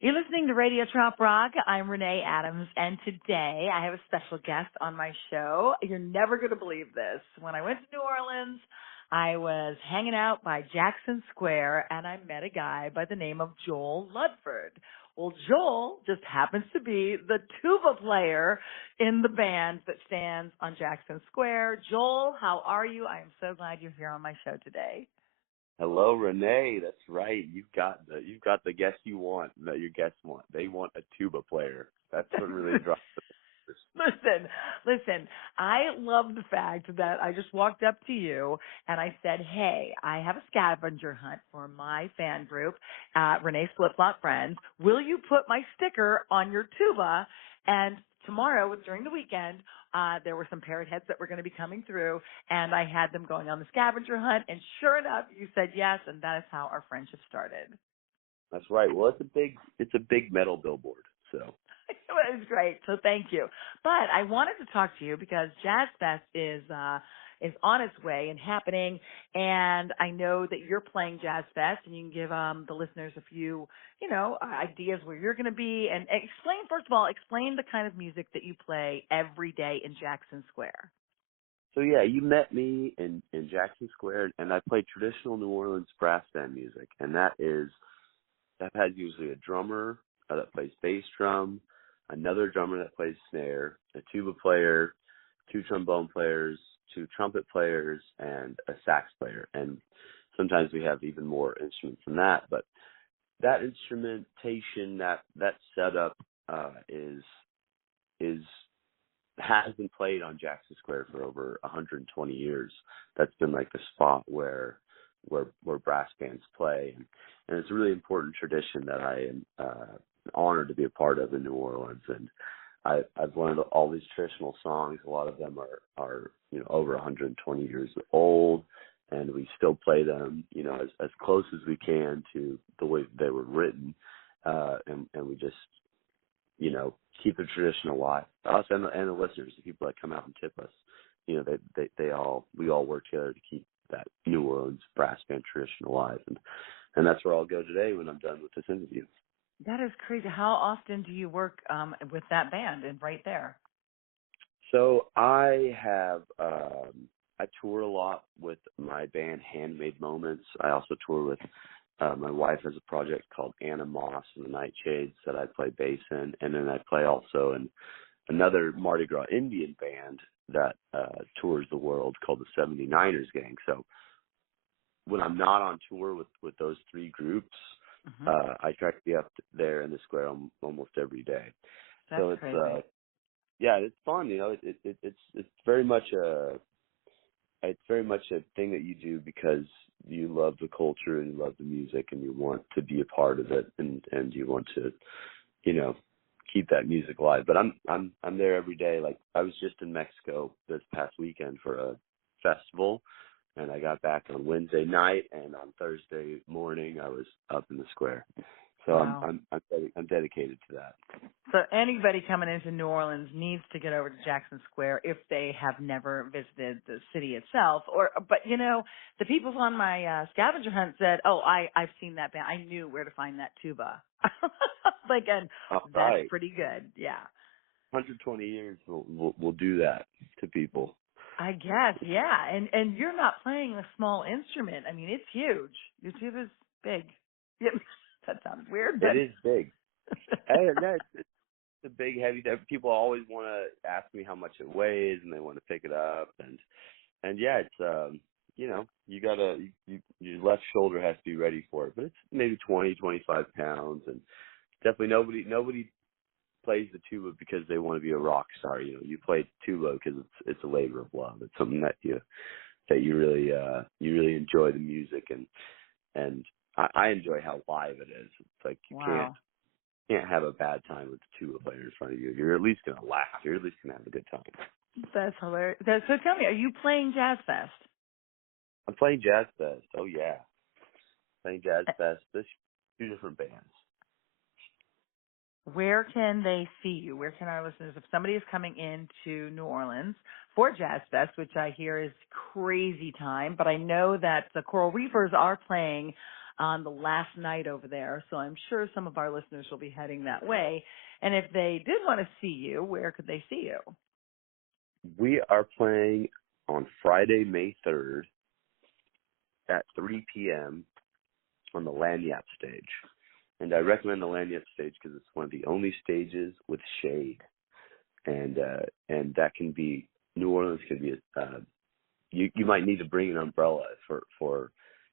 You're listening to Radio Trop Rock. I'm Renee Adams, and today I have a special guest on my show. You're never going to believe this. When I went to New Orleans, I was hanging out by Jackson Square, and I met a guy by the name of Joel Ludford. Well, Joel just happens to be the tuba player in the band that stands on Jackson Square. Joel, how are you? I am so glad you're here on my show today. Hello, Renee. That's right. You've got the guest you want, that your guests want. They want a tuba player. That's what really drives it. Listen, I love the fact that I just walked up to you and I said, hey, I have a scavenger hunt for my fan group, Renee's Flip Flop Friends. Will you put my sticker on your tuba? And tomorrow, during the weekend, there were some parrot heads that were going to be coming through, and I had them going on the scavenger hunt, and sure enough, you said yes, and that is how our friendship started. That's right. Well, it's a big metal billboard, so. It was great, so thank you. But I wanted to talk to you because Jazz Fest is on its way and happening, and I know that you're playing Jazz Fest, and you can give the listeners a few, ideas where you're going to be, and explain the kind of music that you play every day in Jackson Square. So yeah, you met me in Jackson Square, and I play traditional New Orleans brass band music, and that has usually a drummer that plays bass drum, another drummer that plays snare, a tuba player, two trombone players, two trumpet players, and a sax player. And sometimes we have even more instruments than that. But that instrumentation, that setup has been played on Jackson Square for over 120 years. That's been like the spot where brass bands play, and it's a really important tradition that I am honored to be a part of in New Orleans. And I've learned all these traditional songs. A lot of them are over 120 years old, and we still play them as close as we can to the way they were written, and we just keep the tradition alive. Us and the listeners, the people that come out and tip us, we all work together to keep that New Orleans brass band tradition alive, and that's where I'll go today when I'm done with this interview. That is crazy. How often do you work with that band and right there? So I tour a lot with my band Handmade Moments. I also tour with my wife has a project called Anna Moss and the Nightshades that I play bass in, and then I play also in another Mardi Gras Indian band that tours the world called the 79ers Gang. So when I'm not on tour with those three groups, I try to be up there in the square almost every day. That's so it's crazy. it's fun. It's very much a thing that you do because you love the culture and you love the music and you want to be a part of it and you want to keep that music alive. But I'm there every day. Like I was just in Mexico this past weekend for a festival, and I got back on Wednesday night, and on Thursday morning I was up in the square. So wow. I'm dedicated to that. So anybody coming into New Orleans needs to get over to Jackson Square if they have never visited the city itself. But the people on my scavenger hunt said, "Oh, I've seen that band. I knew where to find that tuba." And that's right. pretty good. Yeah. 120 years will do that to people. I guess, yeah. And you're not playing a small instrument. I mean, it's huge. Your tuba's big. Yep. That sounds weird, but it is big. It's a big, heavy. People always want to ask me how much it weighs, and they want to pick it up, and yeah, it's you gotta your left shoulder has to be ready for it, but it's maybe 20-25 pounds, and definitely nobody plays the tuba because they want to be a rock star. You play tuba because it's a labor of love. It's something that you really enjoy the music, and I enjoy how live it is. It's like you can't have a bad time with the tuba player in front of you. You're at least gonna laugh. You're at least gonna have a good time. That's hilarious. So tell me, are you playing Jazz Fest? I'm playing Jazz Fest. Oh yeah, playing Jazz Fest. There's two different bands. Where can they see you? Where can our listeners, if somebody is coming into New Orleans for Jazz Fest, which I hear is crazy time, but I know that the Coral Reefers are playing on the last night over there, so I'm sure some of our listeners will be heading that way. And if they did want to see you, where could they see you? We are playing on Friday, May 3rd at 3 p.m. on the Lanyap stage. And I recommend the Lanyap stage because it's one of the only stages with shade. And that can be, New Orleans could be, you might need to bring an umbrella for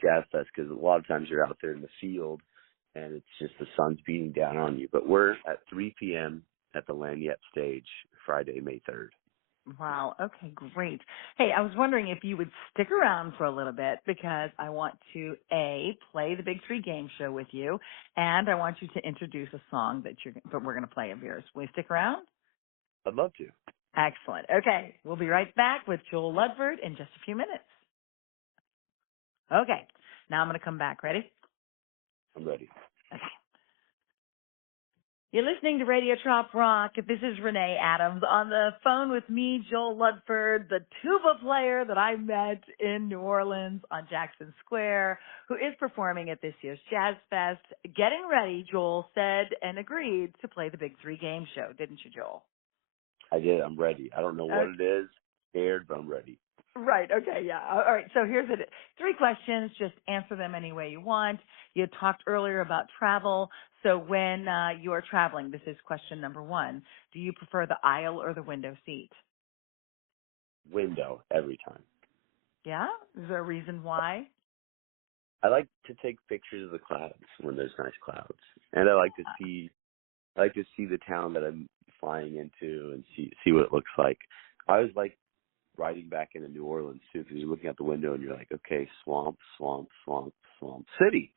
Jazz Fest because a lot of times you're out there in the field and it's just the sun's beating down on you. But we're at 3 p.m. at the Lanyap stage Friday, May 3rd. Wow. Okay, great. Hey, I was wondering if you would stick around for a little bit because I want to, play the Big Three game show with you, and I want you to introduce a song that we're going to play of yours. Will you stick around? I'd love to. Excellent. Okay, we'll be right back with Joel Ludford in just a few minutes. Okay, now I'm going to come back. Ready? I'm ready. Okay. You're listening to Radio Trop Rock. This is Renee Adams on the phone with me, Joel Ludford, the tuba player that I met in New Orleans on Jackson Square, who is performing at this year's Jazz Fest. Getting ready, Joel said and agreed to play the Big Three game show, didn't you, Joel? I did. I'm ready. I don't know what it is. Scared, but I'm ready. Right. Okay. Yeah. All right. So here's it. 3 questions. Just answer them any way you want. You had talked earlier about travel. So when you are traveling, this is question number 1. Do you prefer the aisle or the window seat? Window every time. Yeah. Is there a reason why? I like to take pictures of the clouds when there's nice clouds, and I like to see the town that I'm flying into and see what it looks like. I always like riding back into New Orleans too, because you're looking out the window and you're like, okay, swamp, swamp, swamp, swamp city,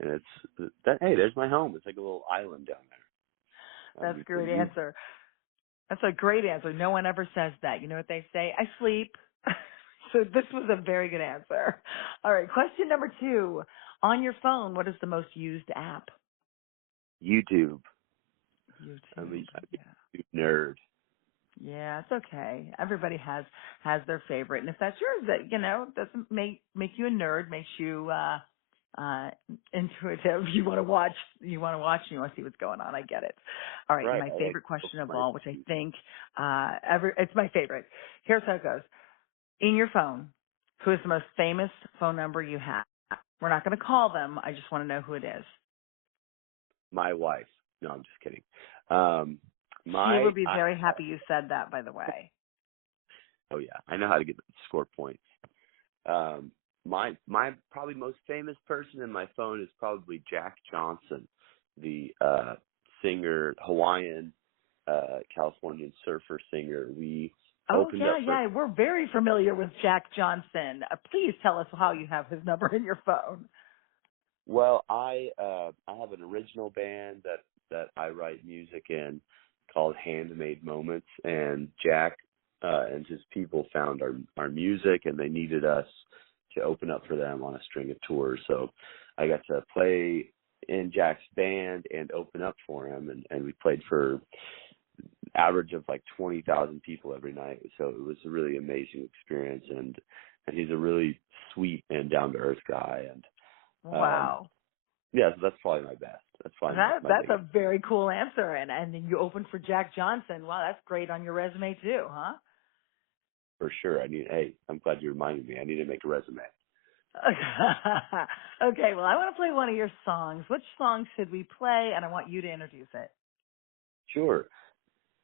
and it's that. Hey, there's my home. It's like a little island down there. That's a great answer. That's a great answer. No one ever says that. You know what they say? I sleep. So this was a very good answer. All right. Question number 2. On your phone, what is the most used app? YouTube. YouTube. I'm a Yeah. YouTube nerd. Yeah, it's okay. Everybody has their favorite, and if that's yours, that doesn't make you a nerd. Makes you intuitive. You want to watch, and you want to see what's going on. I get it. All right, Right. my I favorite like question of my all, which I think it's my favorite. Here's how it goes. In your phone, who is the most famous phone number you have? We're not going to call them. I just want to know who it is. my wife. No, I'm just kidding. She would be very happy you said that, by the way. Oh yeah, I know how to score points. My probably most famous person in my phone is probably Jack Johnson, the singer, Hawaiian, Californian surfer singer. We opened up for. We're very familiar with Jack Johnson. Please tell us how you have his number in your phone. Well, I have an original band that I write music in called Handmade Moments, and Jack and his people found our music, and they needed us to open up for them on a string of tours. So I got to play in Jack's band and open up for him, and we played for average of like 20,000 people every night. So it was a really amazing experience, and he's a really sweet and down to earth guy. And wow. Yeah, so that's probably my best. That's probably that's biggest. A very cool answer. And then you opened for Jack Johnson. Wow, that's great on your resume too, huh? For sure. I'm glad you reminded me. I need to make a resume. Okay, well, I want to play one of your songs. Which song should we play? And I want you to introduce it. Sure.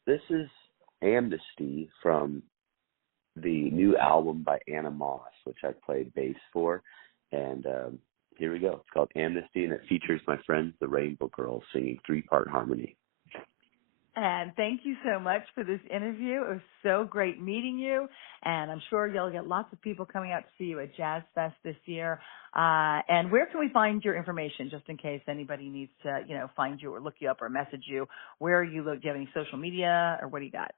This is Amnesty from the new album by Anna Moss, which I played bass for. And here we go. It's called Amnesty, and it features my friends, the Rainbow Girls, singing 3-part harmony. And thank you so much for this interview. It was so great meeting you, and I'm sure you'll get lots of people coming out to see you at Jazz Fest this year. And where can we find your information, just in case anybody needs to, find you or look you up or message you? Where are you? Do you have any social media, or what do you got?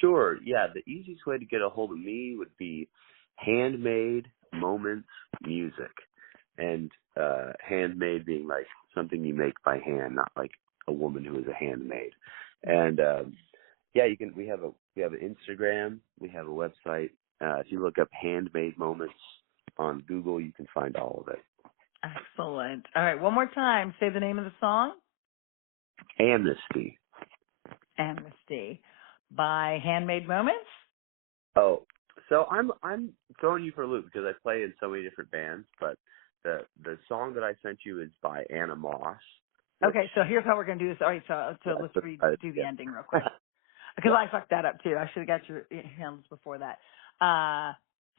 Sure. Yeah, the easiest way to get a hold of me would be Handmade Moments Music. And handmade being like something you make by hand, not like a woman who is a handmaid. And we have an Instagram, we have a website. If you look up Handmade Moments on Google, you can find all of it. Excellent. All right, one more time. Say the name of the song. Amnesty. Amnesty by Handmade Moments. Oh, so I'm throwing you for a loop because I play in so many different bands, but the song that I sent you is by Anna Moss, which Okay, so here's how we're going to do this. All right, so yeah, let's do the yeah, ending real quick. Because yeah. I fucked that up too. I should have got your handles before that.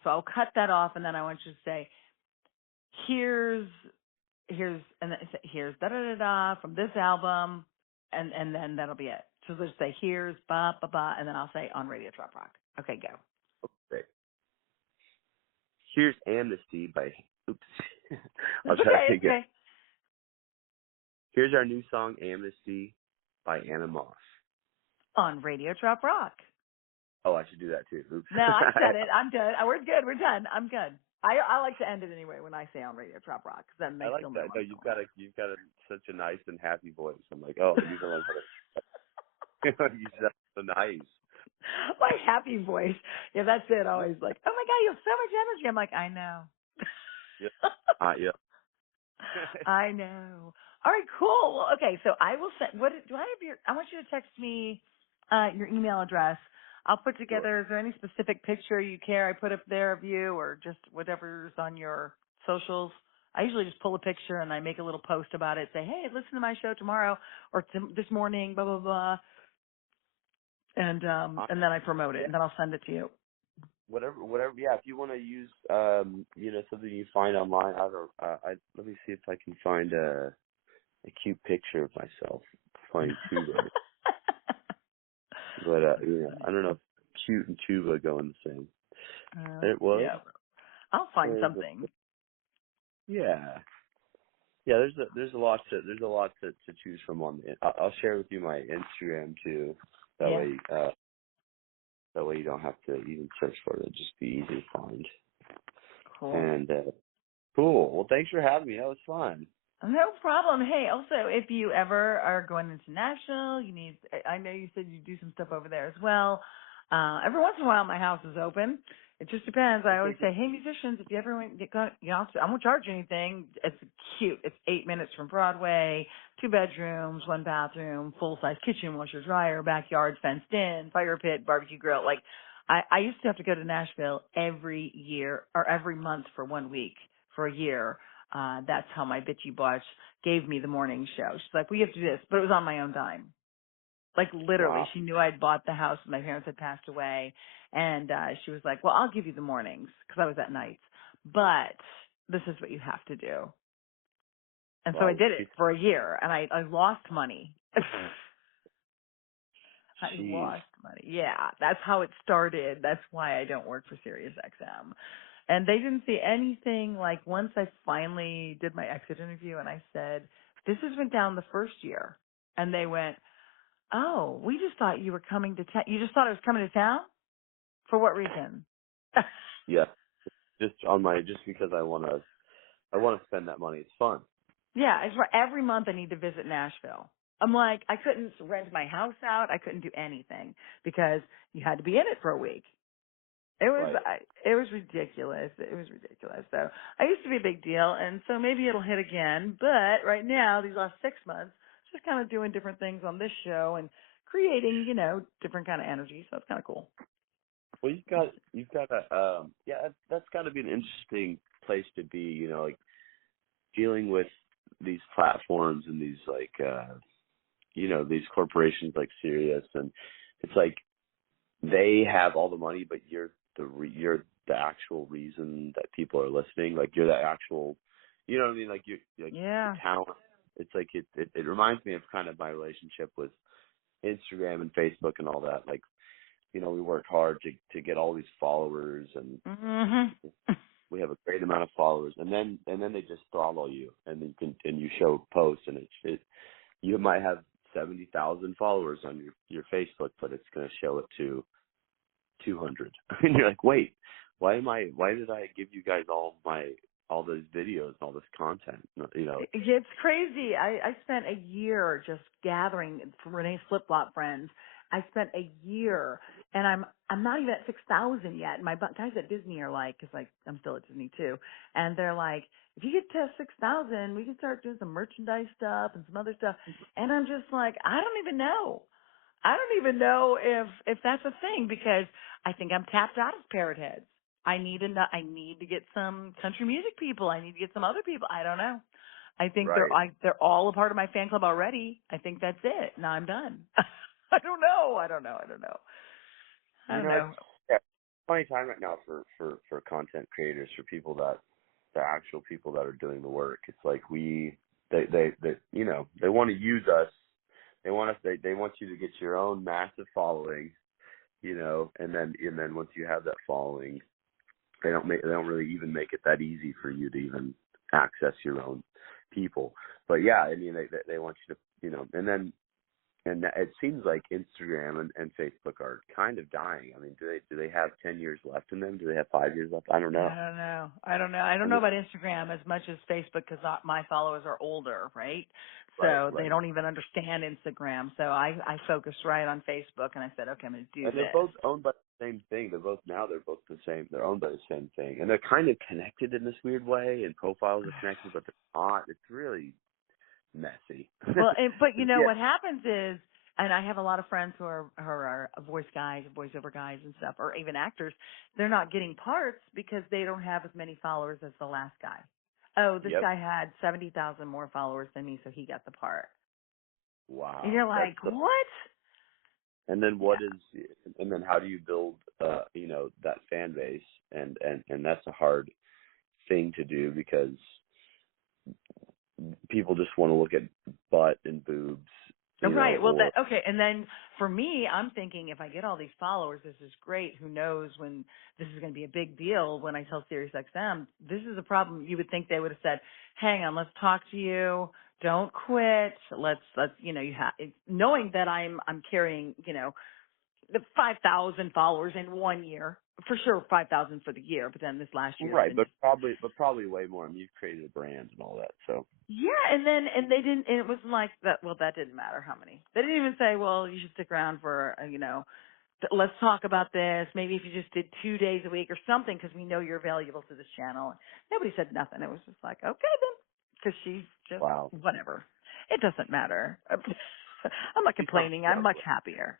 So I'll cut that off, and then I want you to say, here's, and then say, here's da da da da from this album, and then that'll be it. So let's say, here's ba ba ba, and then I'll say on Radio Trop Rock. Okay, go. Okay. Here's Amnesty by. Oops. I'll It's try okay. to It's again. okay. Here's our new song, Amnesty by Anna Moss. On Radio Trop Rock. Oh, I should do that too. Oops. No, I said it. I'm good. We're good. We're done. I'm good. I like to end it anyway when I say on Radio Trop Rock because then I they like feel know that. where No, I'm you've going. got such a nice and happy voice. I'm like, oh, I need to learn how to. You sound so nice. My happy voice. Yeah, that's it. Always like, oh my God, you have so much energy. I'm like, I know. Yeah. Yeah. I know. All right, cool. Well, okay, so I will send. What do I have your? I want you to text me your email address. I'll put Sure. together. Is there any specific picture you care I put up there of you, or just whatever's on your socials? I usually just pull a picture and I make a little post about it. Say, hey, listen to my show tomorrow or this morning, blah blah blah, and then I promote it Yeah. and then I'll send it to you. Whatever. Yeah. If you want to use, something you find online, let me see if I can find a cute picture of myself playing tuba. But I don't know if cute and tuba go in the same. It was. Yeah, I'll find There's something. yeah. Yeah, there's a lot to choose from on the. I'll share with you my Instagram too. That Yeah, way you don't have to even search for it. It'll just be easy to find. cool. And cool. Well, thanks for having me. That was fun. No problem. Hey, also, if you ever are going international, I know you said you do some stuff over there as well. Every once in a while my house is open. It just depends. I always Okay. say, hey, musicians, if you ever want to go, I won't charge you anything. It's cute. It's 8 minutes from Broadway, 2 bedrooms, 1 bathroom, full-size kitchen, washer, dryer, backyard, fenced in, fire pit, barbecue grill. Like, I used to have to go to Nashville every year or every month for 1 week for a year. That's how my bitchy boss gave me the morning show. She's like, we have to do this, but it was on my own dime. Like literally, Wow. she knew I'd bought the house. My parents had passed away, and she was like, "Well, I'll give you the mornings because I was at nights, but this is what you have to do." And so I Wow. did it for a year, and I lost money. I Jeez. lost money. Yeah, that's how it started. That's why I don't work for SiriusXM. And they didn't see anything like once I finally did my exit interview and I said, this has went down the first year. And they went, oh, we just thought you were coming to town. You just thought I was coming to town? For what reason? Yeah. Just because I wanna spend that money. It's fun. Yeah, it's for every month I need to visit Nashville. I'm like, I couldn't rent my house out. I couldn't do anything because you had to be in it for a week. Right. It was ridiculous. It was ridiculous. So I used to be a big deal, and so maybe it'll hit again. But right now, these last 6 months, just kind of doing different things on this show and creating, different kind of energy. So it's kind of cool. Well, you've got a that's got to be an interesting place to be. Like dealing with these platforms and these these corporations like Sirius, and it's like they have all the money, but you're the actual reason that people are listening. Like you're the actual, you know what I mean? Like you're like the Yeah. talent. It's like it reminds me of kind of my relationship with Instagram and Facebook and all that. Like we work hard to get all these followers, and Mhm. we have a great amount of followers, and then they just throttle you, and you show posts, and you might have 70,000 followers on your Facebook, but it's going to show it to 200. And you're like, wait, why did I give you guys all those videos and all this content? It's crazy. I spent a year just gathering for Renee's flip flop friends. I spent a year, and I'm not even at 6,000 yet. And my guys at Disney are like, because I'm still at Disney too, and they're like, if you get to 6,000, we can start doing some merchandise stuff and some other stuff. And I'm just like, I don't even know. I don't even know if that's a thing because I think I'm tapped out of Parrot Heads. I need to get some country music people. I need to get some other people. I don't know. I think Right. they're all a part of my fan club already. I think that's it. Now I'm done. I don't know. I don't know. You know, it's a funny time right now for content creators, for people the actual people that are doing the work. It's like they you know, they want to use us. They want you to get your own massive following, you know, and then once you have that following, they don't really even make it that easy for you to even access your own people. But yeah, I mean, they want you to, you know, and it seems like Instagram and Facebook are kind of dying. I mean, do they have 10 years left in them? Do they have 5 years left? I don't know. I don't know about Instagram as much as Facebook because my followers are older, right? So Right. they don't even understand Instagram. So I focused right on Facebook and I said, okay, I'm going to do And this. they're both owned by the same thing. They're both the same. They're owned by the same thing. And they're kind of connected in this weird way, and profiles are connected, but they're not. It's really messy. Well, but you know Yeah. what happens is, and I have a lot of friends who are voice guys, voiceover guys and stuff, or even actors. They're not getting parts because they don't have as many followers as the last guy. Oh, this Yep. guy had 70,000 more followers than me, so he got the part. And Wow. you're like, what? And then Yeah. and then how do you build, you know, that fan base? And that's a hard thing to do because people just want to look at butt and boobs, you know, Right. Well, or okay. And then for me, I'm thinking if I get all these followers, this is great. Who knows when this is going to be a big deal when I tell SiriusXM. This is a problem. You would think they would have said, hang on, let's talk to you. Don't quit. Let's, you know, knowing that I'm carrying, you know, the 5,000 followers in 1 year. For sure 5,000 for the year, but then this last year has right, been but probably way more. I mean, you've created a brand and all that, so yeah, and they didn't. And it was like that. Well, that didn't matter how many. They didn't even say, well, you should stick around for you know, let's talk about this. Maybe if you just did 2 days a week or something, because we know you're valuable to this channel. Nobody said nothing. It was just like, okay then, because she's just wow. whatever. It doesn't matter. I'm not She's not complaining. I'm much struggling. happier.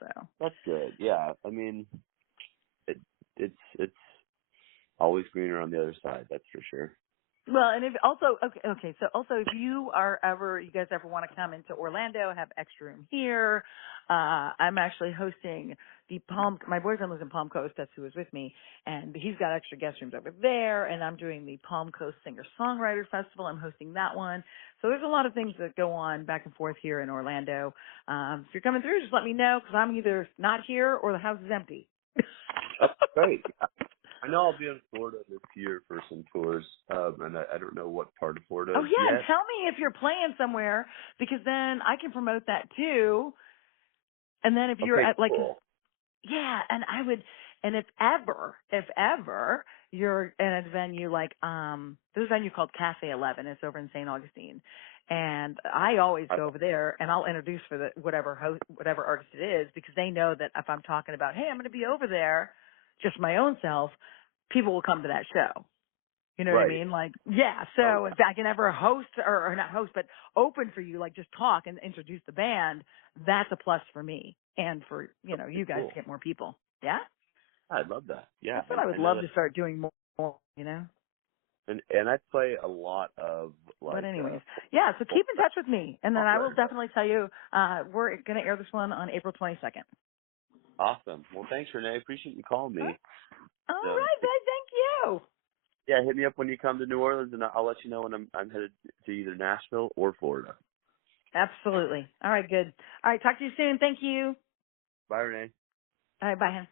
So. That's good. Yeah, I mean, it's always greener on the other side. That's for sure. Well, and if also so also if you guys ever want to come into Orlando, have extra room here. I'm actually hosting my boyfriend lives in Palm Coast, that's who was with me, and he's got extra guest rooms over there, and I'm doing the Palm Coast Singer Songwriter Festival. I'm hosting that one. So there's a lot of things that go on back and forth here in Orlando. If you're coming through, just let me know because I'm either not here or the house is empty. That's great. I know I'll be in Florida this year for some tours, and I don't know what part of Florida Oh yeah, and yet. tell me if you're playing somewhere because then I can promote that too. And then if you're Okay, at like, cool. yeah, and I would, and if ever you're in a venue like, there's a venue called Cafe 11. It's over in St. Augustine. And I always go over there and I'll introduce for the whatever artist it is because they know that if I'm talking about, hey, I'm going to be over there, just my own self, people will come to that show. You know what I Right. mean? Like, yeah, Oh, so if I can ever host, or not host, but open for you, like just talk and introduce the band, that's a plus for me and for, you know, okay, you guys cool. to get more people. Yeah? I'd love that. Yeah, That's what I would I know love that. to start doing more, you know? And I play a lot of But like anyways, yeah, so keep in touch with me and then I will songwriters. definitely tell you, we're going to air this one on April 22nd. Awesome. Well, thanks, Renee. Appreciate you calling All me. right, thank you. Yeah, hit me up when you come to New Orleans, and I'll let you know when I'm headed to either Nashville or Florida. Absolutely. All right, good. All right, talk to you soon. Thank you. Bye, Renee. All right, bye, hon.